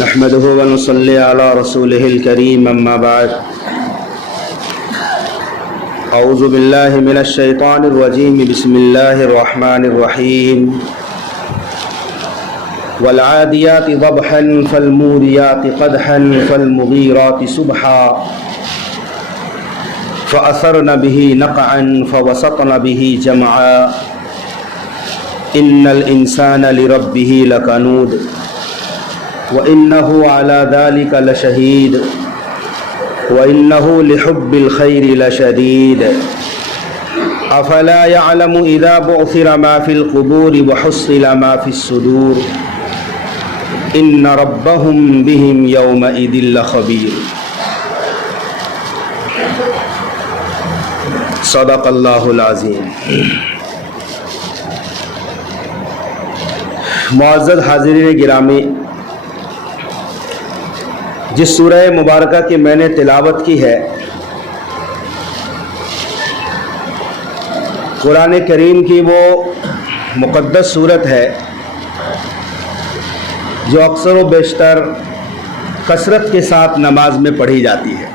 نحمده ونصلي على رسوله الكريم أما بعد أعوذ بالله من الشيطان الرجيم بسم الله الرحمن الرحيم والعاديات ضبحا فالموريات قدحا فالمغيرات صبحا فأثرن به نقعا فوسطن به جمعا إن الإنسان لربه لكنود وإنه على ذلك لشهيد وإنه لحب الخير لشديد أفلا يعلم إذا بعثر ما في القبور وحصل ما في الصدور إن ربهم بهم يومئذ لخبير صدق اللہ العظیم۔ معزز حاضرین گرامی، جس سورہ مبارکہ کی میں نے تلاوت کی ہے، قرآن کریم کی وہ مقدس سورت ہے جو اکثر و بیشتر کثرت کے ساتھ نماز میں پڑھی جاتی ہے۔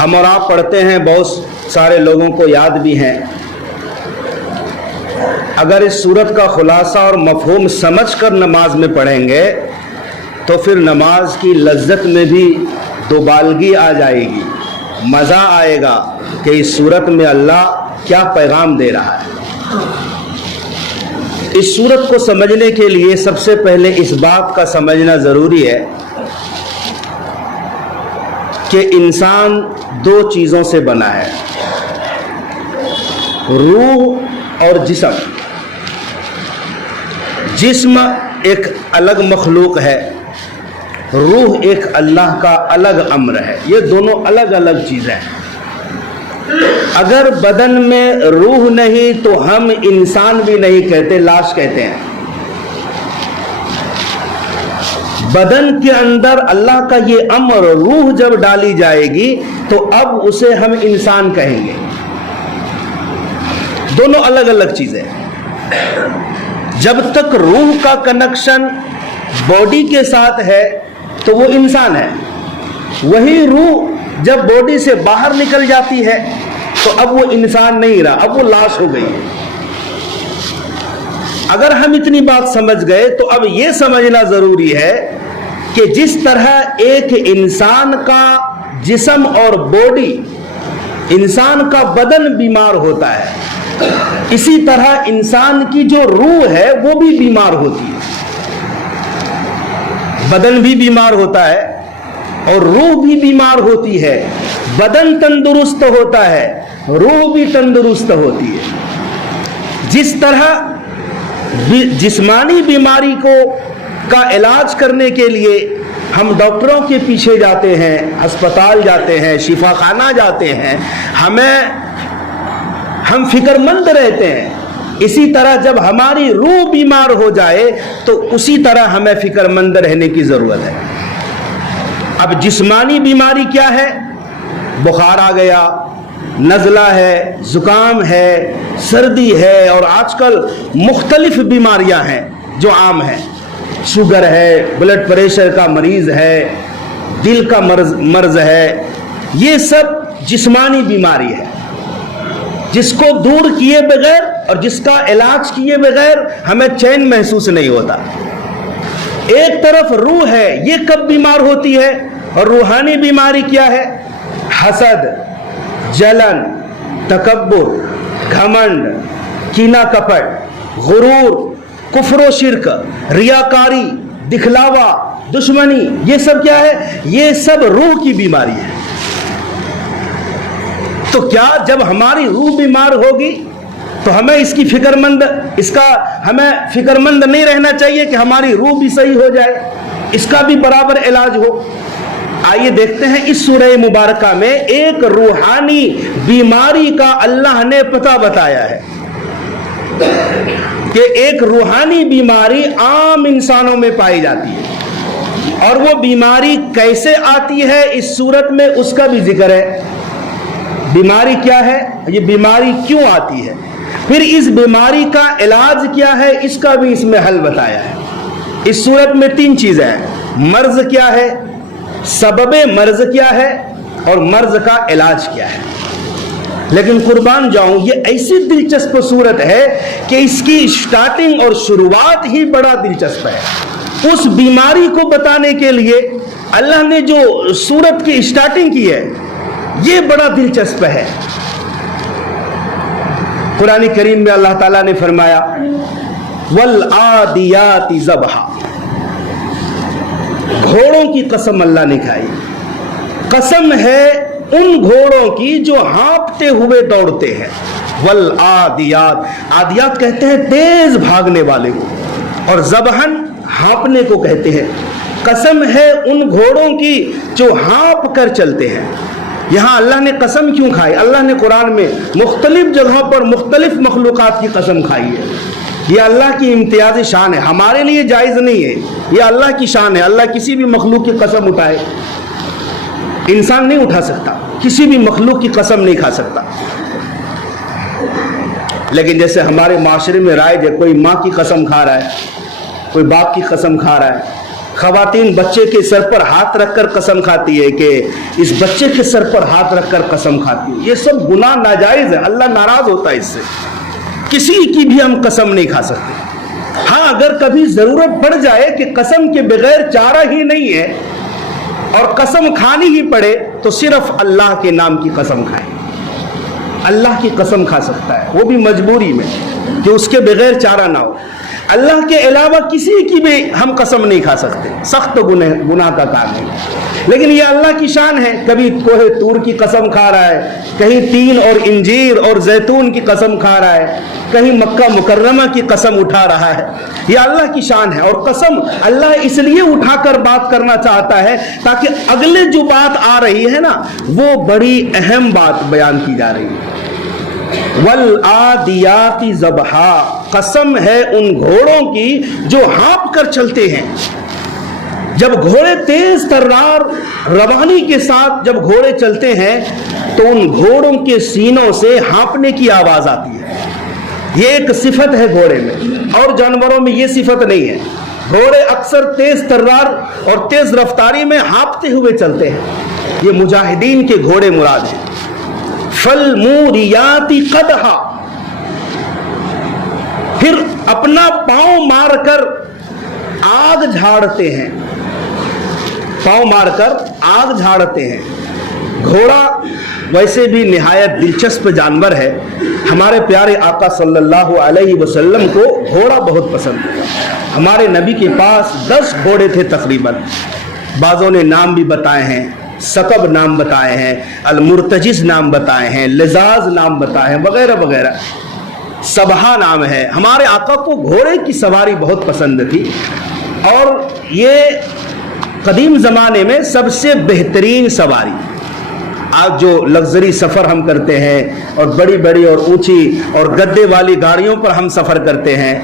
ہم اور آپ پڑھتے ہیں، بہت سارے لوگوں کو یاد بھی ہیں۔ اگر اس سورت کا خلاصہ اور مفہوم سمجھ کر نماز میں پڑھیں گے تو پھر نماز کی لذت میں بھی دوبالگی آ جائے گی، مزہ آئے گا کہ اس سورت میں اللہ کیا پیغام دے رہا ہے۔ اس سورت کو سمجھنے کے لیے سب سے پہلے اس بات کا سمجھنا ضروری ہے کہ انسان دو چیزوں سے بنا ہے، روح اور جسم۔ جسم ایک الگ مخلوق ہے، روح ایک اللہ کا الگ امر ہے، یہ دونوں الگ الگ چیزیں ہیں۔ اگر بدن میں روح نہیں تو ہم انسان بھی نہیں کہتے، لاش کہتے ہیں۔ بدن کے اندر اللہ کا یہ امر، روح جب ڈالی جائے گی تو اب اسے ہم انسان کہیں گے۔ دونوں الگ الگ چیزیں۔ جب تک روح کا کنیکشن باڈی کے ساتھ ہے تو وہ انسان ہے، وہی روح جب باڈی سے باہر نکل جاتی ہے تو اب وہ انسان نہیں رہا، اب وہ لاش ہو گئی ہے۔ اگر ہم اتنی بات سمجھ گئے تو اب یہ سمجھنا ضروری ہے کہ جس طرح ایک انسان کا جسم اور باڈی، انسان کا بدن بیمار ہوتا ہے، اسی طرح انسان کی جو روح ہے وہ بھی بیمار ہوتی ہے۔ بدن بھی بیمار ہوتا ہے اور روح بھی بیمار ہوتی ہے۔ بدن تندرست ہوتا ہے، روح بھی تندرست ہوتی ہے۔ جس طرح جسمانی بیماری کا علاج کرنے کے لیے ہم ڈاکٹروں کے پیچھے جاتے ہیں، ہسپتال جاتے ہیں، شفا خانہ جاتے ہیں، ہم فکر مند رہتے ہیں، اسی طرح جب ہماری روح بیمار ہو جائے تو اسی طرح ہمیں فکر مند رہنے کی ضرورت ہے۔ اب جسمانی بیماری کیا ہے؟ بخار آ گیا، نزلہ ہے، زکام ہے، سردی ہے، اور آج کل مختلف بیماریاں ہیں جو عام ہیں۔ شوگر ہے، بلڈ پریشر کا مریض ہے، دل کا مرض ہے، یہ سب جسمانی بیماری ہے جس کو دور کیے بغیر اور جس کا علاج کیے بغیر ہمیں چین محسوس نہیں ہوتا۔ ایک طرف روح ہے، یہ کب بیمار ہوتی ہے؟ اور روحانی بیماری کیا ہے؟ حسد، جلن، تکبر، گھمنڈ، کینہ کپٹ، غرور، کفر و شرک، ریاکاری، دکھلاوا، دشمنی، یہ سب کیا ہے؟ یہ سب روح کی بیماری ہے۔ تو کیا جب ہماری روح بیمار ہوگی تو ہمیں ہمیں فکر مند نہیں رہنا چاہیے کہ ہماری روح بھی صحیح ہو جائے، اس کا بھی برابر علاج ہو؟ آئیے دیکھتے ہیں اس سورہ مبارکہ میں ایک روحانی بیماری کا اللہ نے پتہ بتایا ہے کہ ایک روحانی بیماری عام انسانوں میں پائی جاتی ہے، اور وہ بیماری کیسے آتی ہے اس سورت میں اس کا بھی ذکر ہے۔ بیماری کیا ہے، یہ بیماری کیوں آتی ہے؟ پھر اس بیماری کا علاج کیا ہے اس کا بھی اس میں حل بتایا ہے. اس صورت میں 3 چیزیں ہیں: مرض کیا ہے، سبب مرض کیا ہے، اور مرض کا علاج کیا ہے. لیکن قربان جاؤں یہ ایسی دلچسپ صورت ہے کہ اس کی سٹارٹنگ اور شروعات ہی بڑا دلچسپ ہے. اس بیماری کو بتانے کے لیے اللہ نے جو صورت کی سٹارٹنگ کی ہے یہ بڑا دلچسپ ہے. قرآن کریم میں اللہ تعالیٰ نے فرمایا والعادیات ضبحا، گھوڑوں کی قسم اللہ نے کھائی. قسم ہے ان گھوڑوں کی جو ہانپتے ہوئے دوڑتے ہیں. والعادیات، عادیات کہتے ہیں تیز بھاگنے والے کو، اور ضبحن ہانپنے کو کہتے ہیں. قسم ہے ان گھوڑوں کی جو ہانپ کر چلتے ہیں. یہاں اللہ نے قسم کیوں کھائی؟ اللہ نے قرآن میں مختلف جگہوں پر مختلف مخلوقات کی قسم کھائی ہے. یہ اللہ کی امتیازی شان ہے، ہمارے لیے جائز نہیں ہے. یہ اللہ کی شان ہے. اللہ کسی بھی مخلوق کی قسم اٹھائے، انسان نہیں اٹھا سکتا، کسی بھی مخلوق کی قسم نہیں کھا سکتا. لیکن جیسے ہمارے معاشرے میں رائج ہے، کوئی ماں کی قسم کھا رہا ہے، کوئی باپ کی قسم کھا رہا ہے. خواتین بچے کے سر پر ہاتھ رکھ کر قسم کھاتی ہے کہ اس بچے کے سر پر ہاتھ رکھ کر قسم کھاتی ہے. یہ سب گناہ ناجائز ہے، اللہ ناراض ہوتا ہے اس سے. کسی کی بھی ہم قسم نہیں کھا سکتے. ہاں اگر کبھی ضرورت پڑ جائے کہ قسم کے بغیر چارہ ہی نہیں ہے اور قسم کھانی ہی پڑے تو صرف اللہ کے نام کی قسم کھائیں. اللہ کی قسم کھا سکتا ہے، وہ بھی مجبوری میں کہ اس کے بغیر چارہ نہ ہو. اللہ کے علاوہ کسی کی بھی ہم قسم نہیں کھا سکتے، سخت گناہ کا کام ہے. لیکن یہ اللہ کی شان ہے. کبھی کوہ طور کی قسم کھا رہا ہے، کہیں تین اور انجیر اور زیتون کی قسم کھا رہا ہے، کہیں مکہ مکرمہ کی قسم اٹھا رہا ہے. یہ اللہ کی شان ہے. اور قسم اللہ اس لیے اٹھا کر بات کرنا چاہتا ہے تاکہ اگلے جو بات آ رہی ہے نا وہ بڑی اہم بات بیان کی جا رہی ہے. والعادیات ضبحا، قسم ہے ان گھوڑوں کی جو ہانپ کر چلتے ہیں. جب گھوڑے تیز ترار روانی کے ساتھ جب گھوڑے چلتے ہیں تو ان گھوڑوں کے سینوں سے ہانپنے کی آواز آتی ہے. یہ ایک صفت ہے گھوڑے میں، اور جانوروں میں یہ صفت نہیں ہے. گھوڑے اکثر تیز ترار اور تیز رفتاری میں ہانپتے ہوئے چلتے ہیں. یہ مجاہدین کے گھوڑے مراد ہیں. فالموریات قدحا، پھر اپنا پاؤں مار کر آگ جھاڑتے ہیں. پاؤں مار کر آگ جھاڑتے ہیں. گھوڑا ویسے بھی نہایت دلچسپ جانور ہے. ہمارے پیارے آقا صلی اللہ علیہ وسلم کو گھوڑا بہت پسند ہے. ہمارے نبی کے پاس 10 گھوڑے تھے تقریباً. بعضوں نے نام بھی بتائے ہیں، سقب نام بتائے ہیں، المرتجز نام بتائے ہیں، لزاز نام بتائے ہیں، وغیرہ وغیرہ. سبحا نام ہے. ہمارے آقا کو گھوڑے کی سواری بہت پسند تھی، اور یہ قدیم زمانے میں سب سے بہترین سواری. آج جو لگژری سفر ہم کرتے ہیں اور بڑی بڑی اور اونچی اور گدے والی گاڑیوں پر ہم سفر کرتے ہیں،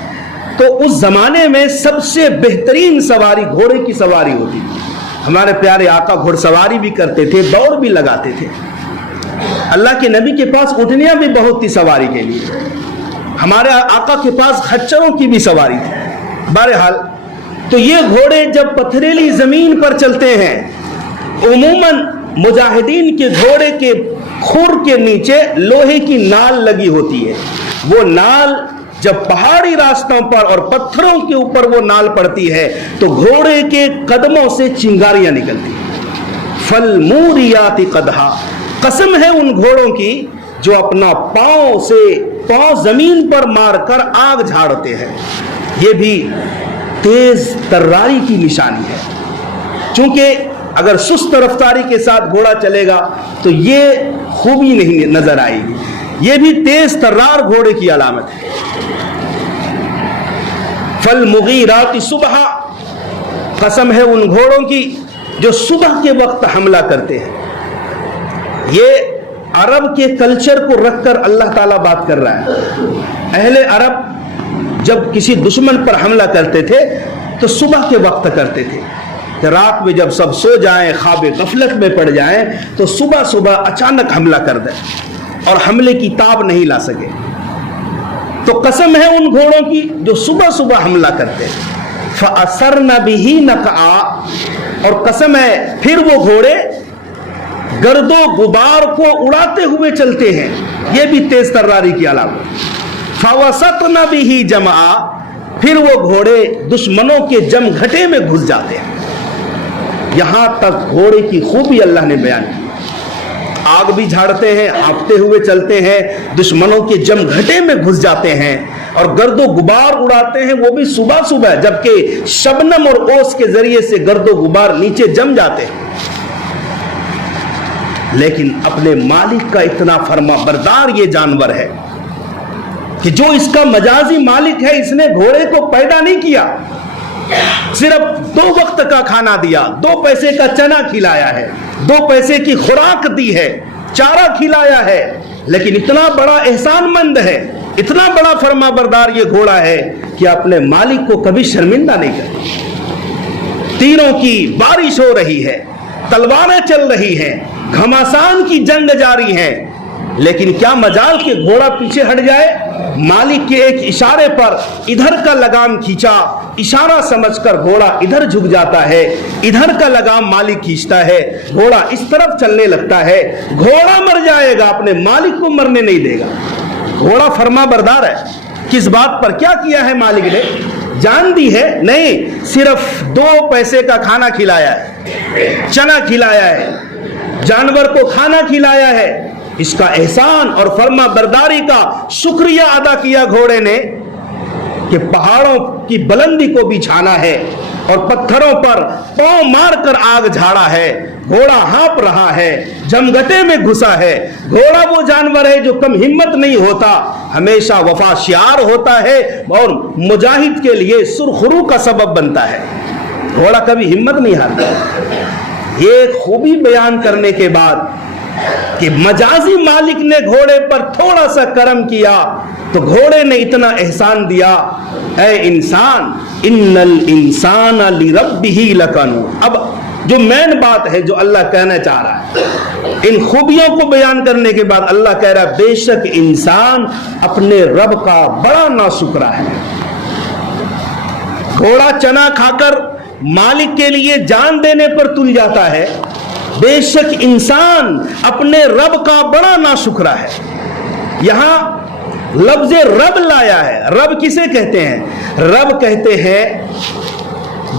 تو اس زمانے میں سب سے بہترین سواری گھوڑے کی سواری ہوتی تھی. ہمارے پیارے آقا گھڑ سواری بھی کرتے تھے، دوڑ بھی لگاتے تھے. اللہ کے نبی کے پاس اونٹنیاں بھی بہت تھی سواری کے لیے. ہمارے آقا کے پاس خچروں کی بھی سواری تھی. بہرحال تو یہ گھوڑے جب پتھریلی زمین پر چلتے ہیں، عموماً مجاہدین کے گھوڑے کے کھر کے نیچے لوہے کی نال لگی ہوتی ہے. وہ نال جب پہاڑی راستوں پر اور پتھروں کے اوپر وہ نال پڑتی ہے تو گھوڑے کے قدموں سے چنگاریاں نکلتی ہیں. فالموریات قدحا، قسم ہے ان گھوڑوں کی جو اپنا پاؤں زمین پر مار کر آگ جھاڑتے ہیں. یہ بھی تیز تراری کی نشانی ہے. چونکہ اگر سست رفتاری کے ساتھ گھوڑا چلے گا تو یہ خوبی نہیں نظر آئے گی. یہ بھی تیز ترار گھوڑے کی علامت ہے. فالمغیرات صبحا، قسم ہے ان گھوڑوں کی جو صبح کے وقت حملہ کرتے ہیں. یہ عرب کے کلچر کو رکھ کر اللہ تعالیٰ بات کر رہا ہے. اہل عرب جب کسی دشمن پر حملہ کرتے تھے تو صبح کے وقت کرتے تھے. کہ رات میں جب سب سو جائیں، خواب غفلت میں پڑ جائیں، تو صبح اچانک حملہ کر دیں اور حملے کی تاب نہیں لا سکے. تو قسم ہے ان گھوڑوں کی جو صبح صبح حملہ کرتے ہیں. فَأَثَرْنَ بِهِ نَقْعًا، اور قسم ہے پھر وہ گھوڑے گرد و غبار کو اڑاتے ہوئے چلتے ہیں. یہ بھی تیز تراری کی علامت. فَوَسَطْنَ بِهِ جَمْعًا، پھر وہ گھوڑے دشمنوں کے جم گھٹے میں گھس جاتے ہیں. یہاں تک گھوڑے کی خوبی اللہ نے بیان کی. آگ بھی جھاڑتے ہیں، ہانپتے ہوئے چلتے ہیں، دشمنوں کے جم گھٹے میں گھس جاتے ہیں، اور گرد و غبار اڑاتے ہیں، وہ بھی صبح صبح، جبکہ شبنم اور اوس کے ذریعے سے گرد و غبار نیچے جم جاتے ہیں. لیکن اپنے مالک کا اتنا فرما بردار یہ جانور ہے کہ جو اس کا مجازی مالک ہے، اس نے گھوڑے کو پیدا نہیں کیا، صرف 2 وقت کا کھانا دیا، 2 پیسے کا چنا کھلایا ہے، 2 پیسے کی خوراک دی ہے، چارہ کھلایا ہے. لیکن اتنا بڑا احسان مند ہے، اتنا بڑا فرما بردار یہ گھوڑا ہے کہ اپنے مالک کو کبھی شرمندہ نہیں کرتا. تیروں کی بارش ہو رہی ہے، تلواریں چل رہی ہیں، گھماسان کی جنگ جاری ہے، لیکن کیا مجال کہ گھوڑا پیچھے ہٹ جائے؟ مالک کے ایک اشارے پر ادھر کا لگام کھینچا، اشارہ سمجھ کر گھوڑا ادھر جھک جاتا ہے، ادھر کا لگام مالک کھینچتا ہے، گھوڑا اس طرف چلنے لگتا ہے. گھوڑا مر جائے گا، اپنے مالک کو مرنے نہیں دے گا. گھوڑا فرما بردار ہے. کس بات پر؟ کیا کیا ہے مالک نے؟ جان دی ہے؟ نہیں، صرف 2 پیسے کا کھانا کھلایا ہے، چنا کھلایا ہے، جانور کو کھانا کھلایا ہے. اس کا احسان اور فرما برداری کا شکریہ ادا کیا گھوڑے نے کہ پہاڑوں کی بلندی کو بھی چھانا ہے اور پتھروں پر پاؤں مار کر آگ جھاڑا ہے. گھوڑا ہانپ رہا ہے، جمگٹے میں گھسا ہے. گھوڑا وہ جانور ہے جو کم ہمت نہیں ہوتا، ہمیشہ وفا شعار ہوتا ہے اور مجاہد کے لیے سرخرو کا سبب بنتا ہے. گھوڑا کبھی ہمت نہیں ہارتا. یہ خوبی بیان کرنے کے بعد کہ مجازی مالک نے گھوڑے پر تھوڑا سا کرم کیا تو گھوڑے نے اتنا احسان دیا. اے انسان، ان الانسان لربہ لکنود. اب جو مین بات ہے جو اللہ کہنا چاہ رہا ہے، ان خوبیوں کو بیان کرنے کے بعد اللہ کہہ رہا ہے بے شک انسان اپنے رب کا بڑا ناشکرا ہے. گھوڑا چنا کھا کر مالک کے لیے جان دینے پر تل جاتا ہے. بے شک انسان اپنے رب کا بڑا ناشکرا ہے. یہاں لفظ رب لایا ہے. رب کسے کہتے ہیں؟ رب کہتے ہیں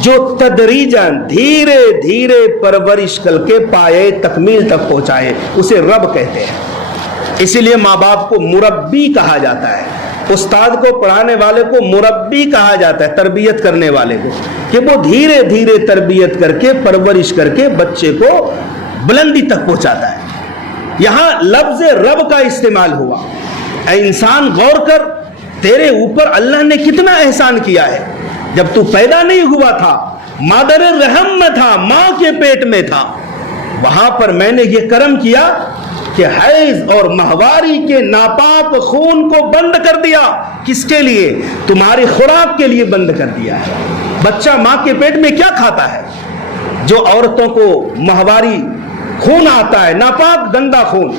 جو تدریجاً دھیرے دھیرے پرورش کر کے پائے تکمیل تک پہنچائے، اسے رب کہتے ہیں. اسی لیے ماں باپ کو مربی کہا جاتا ہے، استاد کو پڑھانے والے کو مربی کہا جاتا ہے، تربیت کرنے والے کو، کہ وہ دھیرے دھیرے تربیت کر کے پرورش کر کے بچے کو بلندی تک پہنچاتا ہے. یہاں لفظ رب کا استعمال ہوا. اے انسان غور کر، تیرے اوپر اللہ نے کتنا احسان کیا ہے. جب تو پیدا نہیں ہوا تھا، مادر رحم میں تھا، ماں کے پیٹ میں تھا، وہاں پر میں نے یہ کرم کیا کہ حیض اور ماہواری کے ناپاک خون کو بند کر دیا. کس کے لیے؟ تمہاری خوراک کے لیے بند کر دیا ہے. بچہ ماں کے پیٹ میں کیا کھاتا ہے؟ جو عورتوں کو ماہواری خون آتا ہے، ناپاک گندا خون،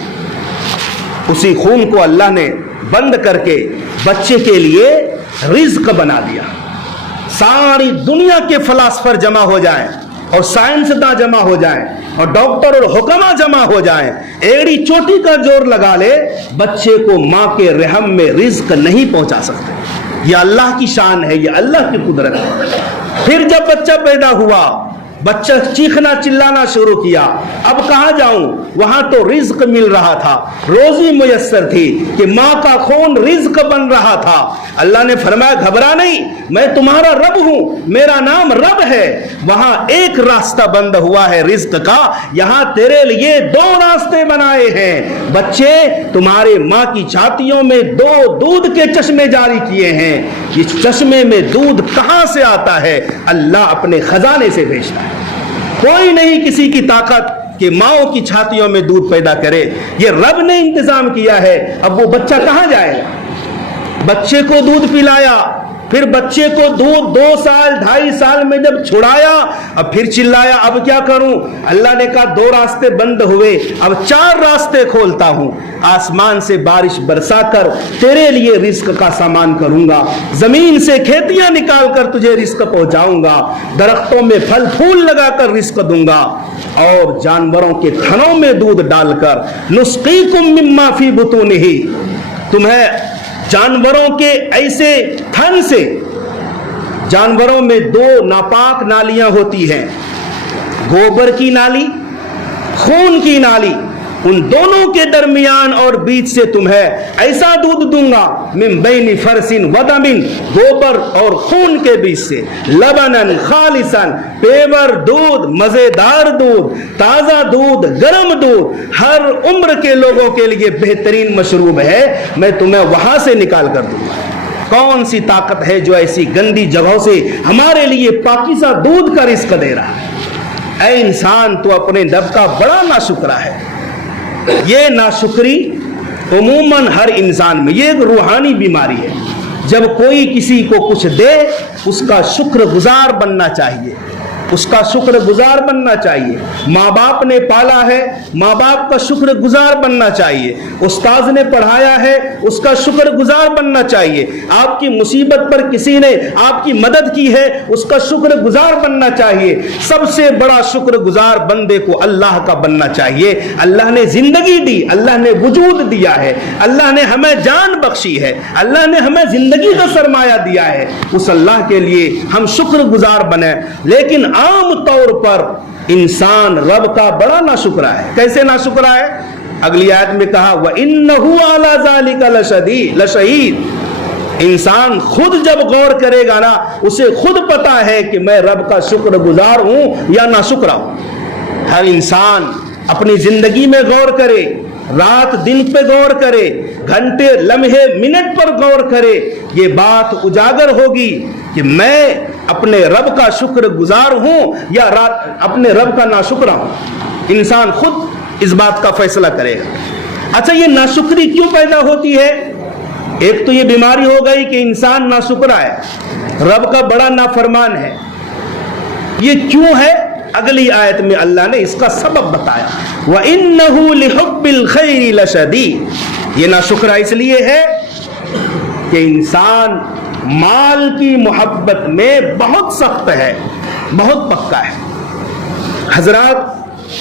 اسی خون کو اللہ نے بند کر کے بچے کے لیے رزق بنا دیا. ساری دنیا کے فلاسفر جمع ہو جائیں اور سائنسداں جمع ہو جائیں اور ڈاکٹر اور حکما جمع ہو جائیں، ایڑی چوٹی کا زور لگا لے، بچے کو ماں کے رحم میں رزق نہیں پہنچا سکتے. یہ اللہ کی شان ہے، یہ اللہ کی قدرت ہے. پھر جب بچہ پیدا ہوا، بچہ چیخنا چلانا شروع کیا. اب کہاں جاؤں؟ وہاں تو رزق مل رہا تھا، روزی میسر تھی کہ ماں کا خون رزق بن رہا تھا. اللہ نے فرمایا گھبرا نہیں، میں تمہارا رب ہوں، میرا نام رب ہے. وہاں ایک راستہ بند ہوا ہے رزق کا، یہاں تیرے لیے 2 راستے بنائے ہیں. بچے، تمہارے ماں کی چھاتیوں میں 2 دودھ کے چشمے جاری کیے ہیں. اس چشمے میں دودھ کہاں سے آتا ہے؟ اللہ اپنے خزانے سے بھیجتا ہے. کوئی نہیں کسی کی طاقت کہ ماؤں کی چھاتیوں میں دودھ پیدا کرے، یہ رب نے انتظام کیا ہے. اب وہ بچہ کہاں جائے گا؟ بچے کو دودھ پلایا، پھر بچے کو 2 سال 2.5 سال میں جب چھڑایا، اب پھر چلایا اب کیا کروں؟ اللہ نے کہا 2 راستے بند ہوئے، اب 4 راستے کھولتا ہوں، آسمان سے بارش برسا کر تیرے لیے رزق کا سامان کروں گا، زمین سے کھیتیاں نکال کر تجھے رزق پہنچاؤں گا، درختوں میں پھل پھول لگا کر رزق دوں گا، اور جانوروں کے تھنوں میں دودھ ڈال کر نسقیکم مما فی بطونہ، تمہیں جانوروں کے ایسے تھن سے، جانوروں میں 2 ناپاک نالیاں ہوتی ہیں، گوبر کی نالی، خون کی نالی، ان دونوں کے درمیان اور بیچ سے تمہیں ایسا دودھ دوں گا، من بین فرس و دم، گوبر اور خون کے بیچ سے، لبنن خالصا، پیور دودھ، مزیدار دودھ، تازہ دودھ، گرم دودھ، ہر عمر کے لوگوں کے لیے بہترین مشروب ہے، میں تمہیں وہاں سے نکال کر دوں گا۔ کون سی طاقت ہے جو ایسی گندی جگہوں سے ہمارے لیے پاکیزہ دودھ کا رزق دے رہا ہے؟ اے انسان، تو اپنے رب کا بڑا ناشکرا ہے۔ یہ ناشکری عموماً ہر انسان میں، یہ ایک روحانی بیماری ہے۔ جب کوئی کسی کو کچھ دے، اس کا شکر گزار بننا چاہیے، اس کا شکر گزار بننا چاہیے۔ ماں باپ نے پالا ہے، ماں باپ کا شکر گزار بننا چاہیے۔ استاذ نے پڑھایا ہے، اس کا شکر گزار بننا چاہیے۔ آپ کی مصیبت پر کسی نے آپ کی مدد کی ہے، اس کا شکر گزار بننا چاہیے۔ سب سے بڑا شکر گزار بندے کو اللہ کا بننا چاہیے۔ اللہ نے زندگی دی، اللہ نے وجود دیا ہے، اللہ نے ہمیں جان بخشی ہے، اللہ نے ہمیں زندگی کا سرمایہ دیا ہے، اس اللہ کے لیے ہم شکر گزار بنیں۔ لیکن عام طور پر انسان رب کا بڑا ناشکرا ہے۔ کیسے ناشکرا ہے؟ اگلی آیت میں کہا وَإِنَّهُ عَلَى ذَلِكَ لَشَدِيدٌ، انسان خود جب غور کرے گا نا، اسے خود پتا ہے کہ میں رب کا شکر گزار ہوں یا ناشکرا ہوں۔ ہر انسان اپنی زندگی میں غور کرے، رات دن پہ غور کرے، گھنٹے لمحے منٹ پر غور کرے، یہ بات اجاگر ہوگی کہ میں اپنے رب کا شکر گزار ہوں یا اپنے رب کا ناشکرا ہوں۔ انسان خود اس بات کا فیصلہ کرے گا۔ اچھا، یہ ناشکری کیوں پیدا ہوتی ہے؟ ایک تو یہ بیماری ہو گئی کہ انسان ناشکرا ہے، رب کا بڑا نافرمان ہے۔ یہ کیوں ہے؟ اگلی آیت میں اللہ نے اس کا سبب بتایا، وَإِنَّهُ لِحُبِّ الْخَيْرِ لَشَدِيدٌ، یہ ناشکرا اس لیے ہے کہ انسان مال کی محبت میں بہت سخت ہے، بہت پکا ہے۔ حضرات،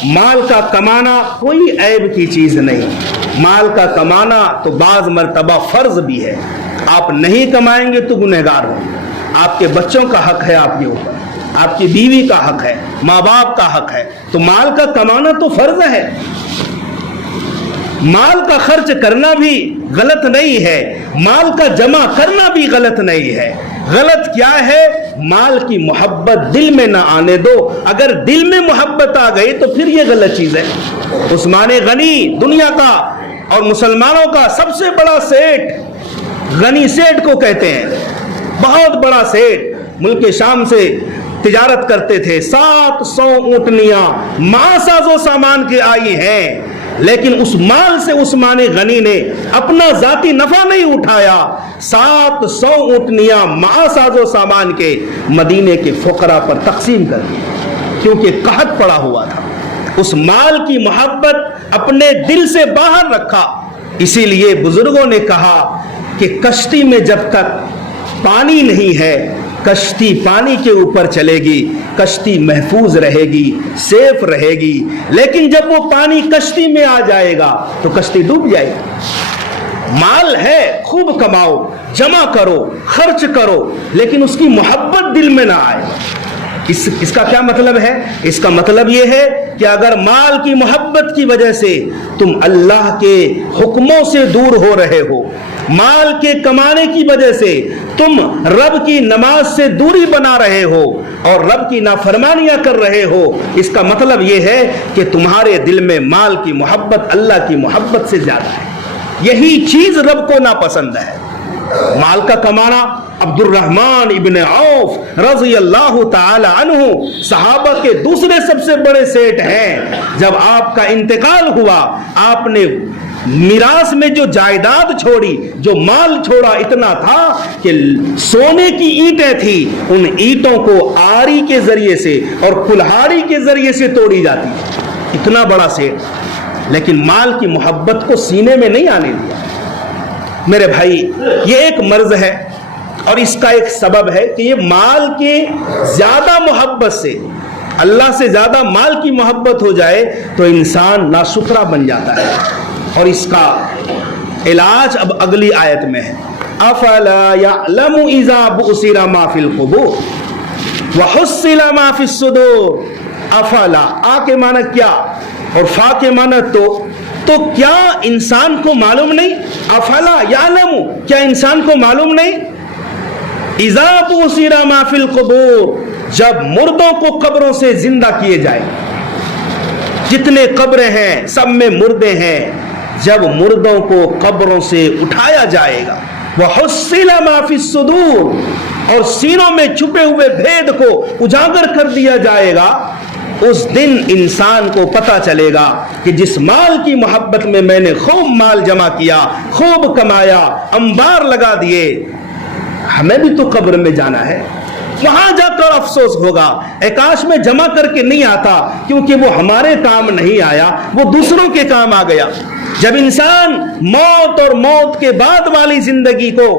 مال کا کمانا کوئی عیب کی چیز نہیں، مال کا کمانا تو بعض مرتبہ فرض بھی ہے۔ آپ نہیں کمائیں گے تو گنہگار ہوں، آپ کے بچوں کا حق ہے آپ کے اوپر، آپ کی بیوی کا حق ہے، ماں باپ کا حق ہے، تو مال کا کمانا تو فرض ہے۔ مال کا خرچ کرنا بھی غلط نہیں ہے، مال کا جمع کرنا بھی غلط نہیں ہے۔ غلط کیا ہے؟ مال کی محبت دل میں نہ آنے دو۔ اگر دل میں محبت آ گئی تو پھر یہ غلط چیز ہے۔ عثمان غنی دنیا کا اور مسلمانوں کا سب سے بڑا سیٹ، غنی سیٹ کو کہتے ہیں، بہت بڑا سیٹ، ملک شام سے تجارت کرتے تھے، 700 اونٹنیاں ماں ساز و سامان کے آئی ہیں، لیکن اس مال سے عثمان غنی نے اپنا ذاتی نفع نہیں اٹھایا، 700 اونٹنیاں ماں ساز و سامان کے مدینے کے فقراء پر تقسیم کر دی، کیونکہ قحط پڑا ہوا تھا۔ اس مال کی محبت اپنے دل سے باہر رکھا۔ اسی لیے بزرگوں نے کہا کہ کشتی میں جب تک پانی نہیں ہے، کشتی پانی کے اوپر چلے گی، کشتی محفوظ رہے گی، سیف رہے گی، لیکن جب وہ پانی کشتی میں آ جائے گا تو کشتی ڈوب جائے گی۔ مال ہے، خوب کماؤ، جمع کرو، خرچ کرو، لیکن اس کی محبت دل میں نہ آئے۔ اس کا کیا مطلب ہے؟ اس کا مطلب یہ ہے کہ اگر مال کی محبت کی وجہ سے تم اللہ کے حکموں سے دور ہو رہے ہو، مال کے کمانے کی وجہ سے تم رب کی نماز سے دوری بنا رہے ہو اور رب کی نافرمانیاں کر رہے ہو، اس کا مطلب یہ ہے کہ تمہارے دل میں مال کی محبت اللہ کی محبت سے زیادہ ہے۔ یہی چیز رب کو ناپسند ہے۔ مال کا کمانا، عبد الرحمن ابن عوف رضی اللہ تعالی عنہ صحابہ کے دوسرے سب سے بڑے سیٹ ہیں۔ جب آپ کا انتقال ہوا، آپ نے میراث میں جو جائیداد چھوڑی, جو مال چھوڑا, اتنا تھا کہ سونے کی اینٹیں تھی, ان اینٹوں کو آری کے ذریعے سے اور کلہاڑی کے ذریعے سے توڑی جاتی, اتنا بڑا سیٹ, لیکن مال کی محبت کو سینے میں نہیں آنے دیا. میرے بھائی, یہ ایک مرض ہے اور اس کا ایک سبب ہے کہ یہ مال کے زیادہ محبت سے, اللہ سے زیادہ مال کی محبت ہو جائے تو انسان ناشکرا بن جاتا ہے. اور اس کا علاج اب اگلی آیت میں ہے. افلا یعلم اذا بؤثر ما فی القبور وحصل ما فی الصدور. افلا, آ کے معنی کیا اور فا کے معنی تو کیا انسان کو معلوم نہیں؟ افلا یعلم, کیا انسان کو معلوم نہیں؟ اذا بؤثر ما فی القبور, جب مردوں کو قبروں سے زندہ کیے جائے, جتنے قبریں ہیں سب میں مردے ہیں, جب مردوں کو قبروں سے اٹھایا جائے گا, وحصل ما فی الصدور, اور سینوں میں چھپے ہوئے بھید کو اجاگر کر دیا جائے گا, اس دن انسان کو پتہ چلے گا کہ جس مال کی محبت میں میں نے خوب مال جمع کیا, خوب کمایا, انبار لگا دیے, ہمیں بھی تو قبر میں جانا ہے, وہاں جا کر افسوس ہوگا. کاش میں جمع کر کے نہیں آتا, کیونکہ وہ ہمارے کام نہیں آیا, وہ دوسروں کے کام آ گیا. جب انسان موت اور موت کے بعد والی زندگی کو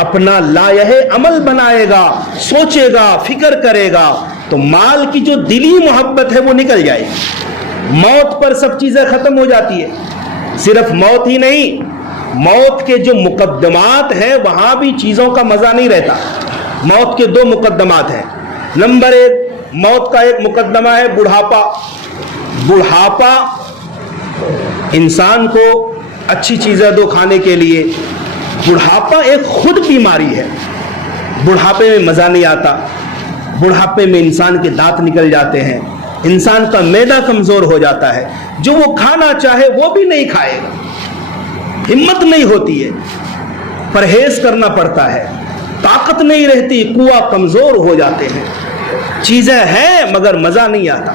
اپنا لائحہ عمل بنائے گا, سوچے گا, فکر کرے گا, تو مال کی جو دلی محبت ہے وہ نکل جائے گی. موت پر سب چیزیں ختم ہو جاتی ہے. صرف موت ہی نہیں, موت کے جو مقدمات ہیں وہاں بھی چیزوں کا مزہ نہیں رہتا. موت کے 2 مقدمات ہیں. نمبر 1, موت کا ایک مقدمہ ہے بڑھاپا. بڑھاپا انسان کو اچھی چیزیں دو کھانے کے لیے. بڑھاپا ایک خود بیماری ہے. بڑھاپے میں مزہ نہیں آتا, بڑھاپے میں انسان کے دانت نکل جاتے ہیں, انسان کا معدہ کمزور ہو جاتا ہے, جو وہ کھانا چاہے وہ بھی نہیں کھائے گا, ہمت نہیں ہوتی ہے, پرہیز کرنا پڑتا ہے, طاقت نہیں رہتی, قوہ کمزور ہو جاتے ہیں, چیزیں ہیں مگر مزہ نہیں آتا.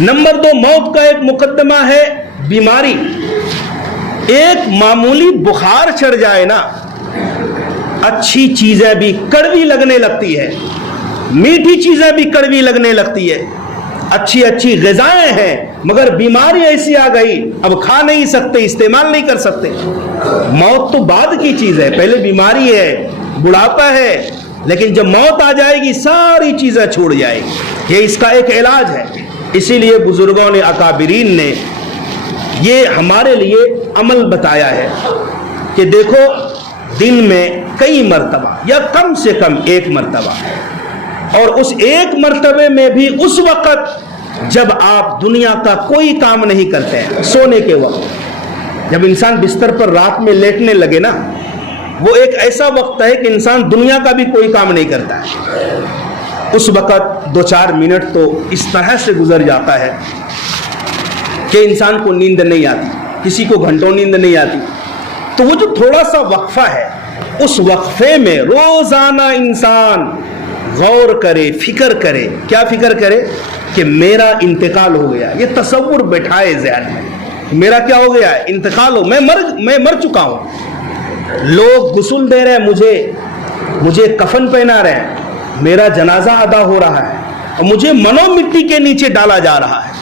نمبر 2, موت کا ایک مقدمہ ہے بیماری. ایک معمولی بخار چڑھ جائے نا, اچھی چیزیں بھی کڑوی لگنے لگتی ہے, میٹھی چیزیں بھی کڑوی لگنے لگتی ہے, اچھی اچھی غذائیں ہیں مگر بیماری ایسی آ گئی اب کھا نہیں سکتے, استعمال نہیں کر سکتے. موت تو بعد کی چیز ہے, پہلے بیماری ہے, بڑھاپا ہے, لیکن جب موت آ جائے گی ساری چیزیں چھوڑ جائے گی. یہ اس کا ایک علاج ہے. اسی لیے بزرگوں نے, اکابرین نے یہ ہمارے لیے عمل بتایا ہے کہ دیکھو دن میں کئی مرتبہ یا کم سے کم 1 مرتبہ, اور اس 1 مرتبے میں بھی اس وقت جب آپ دنیا کا کوئی کام نہیں کرتے ہیں, سونے کے وقت, جب انسان بستر پر رات میں لیٹنے لگے نا, وہ ایک ایسا وقت ہے کہ انسان دنیا کا بھی کوئی کام نہیں کرتا ہے. اس وقت 2-4 منٹ تو اس طرح سے گزر جاتا ہے کہ انسان کو نیند نہیں آتی, کسی کو گھنٹوں نیند نہیں آتی. تو وہ جو تھوڑا سا وقفہ ہے, اس وقفے میں روزانہ انسان غور کرے, فکر کرے. کیا فکر کرے؟ کہ میرا انتقال ہو گیا. یہ تصور بٹھائے ذہن میں, میرا کیا ہو گیا ہے؟ انتقال ہو, میں مر چکا ہوں. لوگ غسل دے رہے ہیں, مجھے کفن پہنا رہے ہیں, میرا جنازہ ادا ہو رہا ہے, اور مجھے منو مٹی کے نیچے ڈالا جا رہا ہے.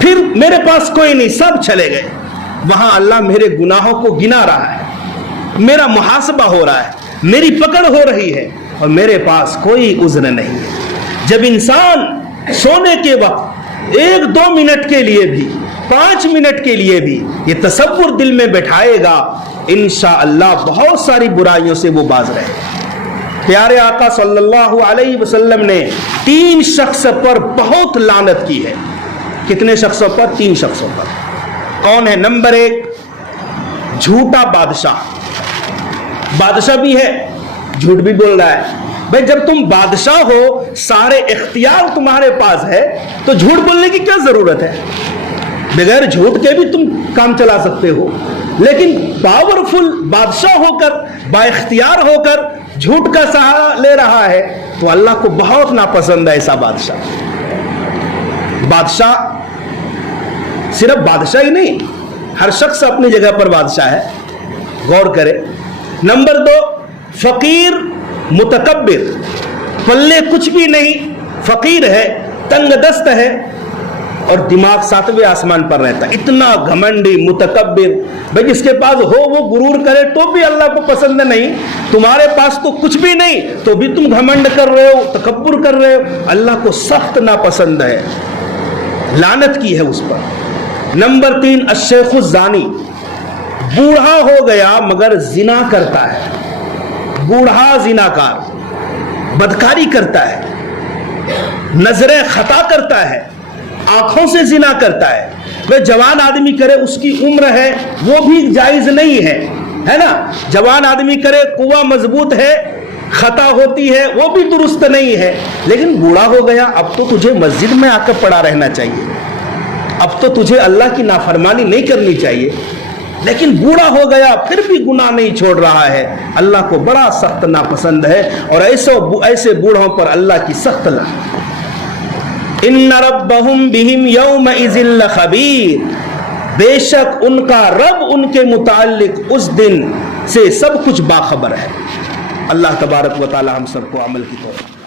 پھر میرے پاس کوئی نہیں, سب چلے گئے. وہاں اللہ میرے گناہوں کو گنا رہا ہے, میرا محاسبہ ہو رہا ہے, میری پکڑ ہو رہی ہے, اور میرے پاس کوئی عذر نہیں ہے. جب انسان سونے کے وقت 1-2 منٹ کے لیے بھی, 5 منٹ کے لیے بھی یہ تصور دل میں بٹھائے گا, انشاءاللہ بہت ساری برائیوں سے وہ باز رہے. پیارے آقا صلی اللہ علیہ وسلم نے 3 شخص پر بہت لعنت کی ہے. کتنے شخصوں پر؟ 3 شخصوں پر. کون ہے؟ نمبر 1, جھوٹا بادشاہ. بادشاہ بھی ہے, جھوٹ بھی بول رہا ہے. بھائی جب تم بادشاہ ہو, سارے اختیار تمہارے پاس ہے, تو جھوٹ بولنے کی کیا ضرورت ہے؟ بغیر جھوٹ کے بھی تم کام چلا سکتے ہو, لیکن پاورفل بادشاہ ہو کر, با اختیار ہو کر جھوٹ کا سہارا لے رہا ہے, تو اللہ کو بہت ناپسند ہے ایسا بادشاہ. بادشاہ صرف بادشاہ ہی نہیں, ہر شخص اپنی جگہ پر بادشاہ ہے، غور کرے۔ نمبر 2، فقیر متکبر، پلے کچھ بھی نہیں، فقیر ہے، تنگ دست ہے، اور دماغ 7ویں آسمان پر رہتا ہے، اتنا گھمنڈی متکبر، بھائی جس کے پاس ہو وہ غرور کرے تو بھی اللہ کو پسند نہیں، تمہارے پاس تو کچھ بھی نہیں تو بھی تم گھمنڈ کر رہے ہو، تکبر کر رہے ہو، اللہ کو سخت ناپسند ہے، لعنت کی ہے اس پر۔ نمبر 3، الشیخ الزانی، بوڑھا ہو گیا مگر زنا کرتا ہے، بوڑھا زناکار، بدکاری کرتا ہے، نظر خطا کرتا ہے، آنکھوں سے زنا کرتا ہے۔ وہ جوان آدمی کرے، اس کی عمر ہے، وہ بھی جائز نہیں ہے نا، جوان آدمی کرے، قوہ مضبوط ہے، خطا ہوتی ہے، وہ بھی درست نہیں ہے، لیکن بوڑھا ہو گیا، اب تو تجھے مسجد میں آ کر پڑا رہنا چاہیے، اب تو تجھے اللہ کی نافرمانی نہیں کرنی چاہیے، لیکن بوڑھا ہو گیا پھر بھی گناہ نہیں چھوڑ رہا ہے، اللہ کو بڑا سخت ناپسند ہے، اور ایسے بوڑھوں پر اللہ کی سخت لعنت۔ ان ربهم بهم یومئذ لخبیر، بے شک ان کا رب ان کے متعلق اس دن سے سب کچھ باخبر ہے۔ اللہ تبارک و تعالی ہم سب کو عمل کی توفیق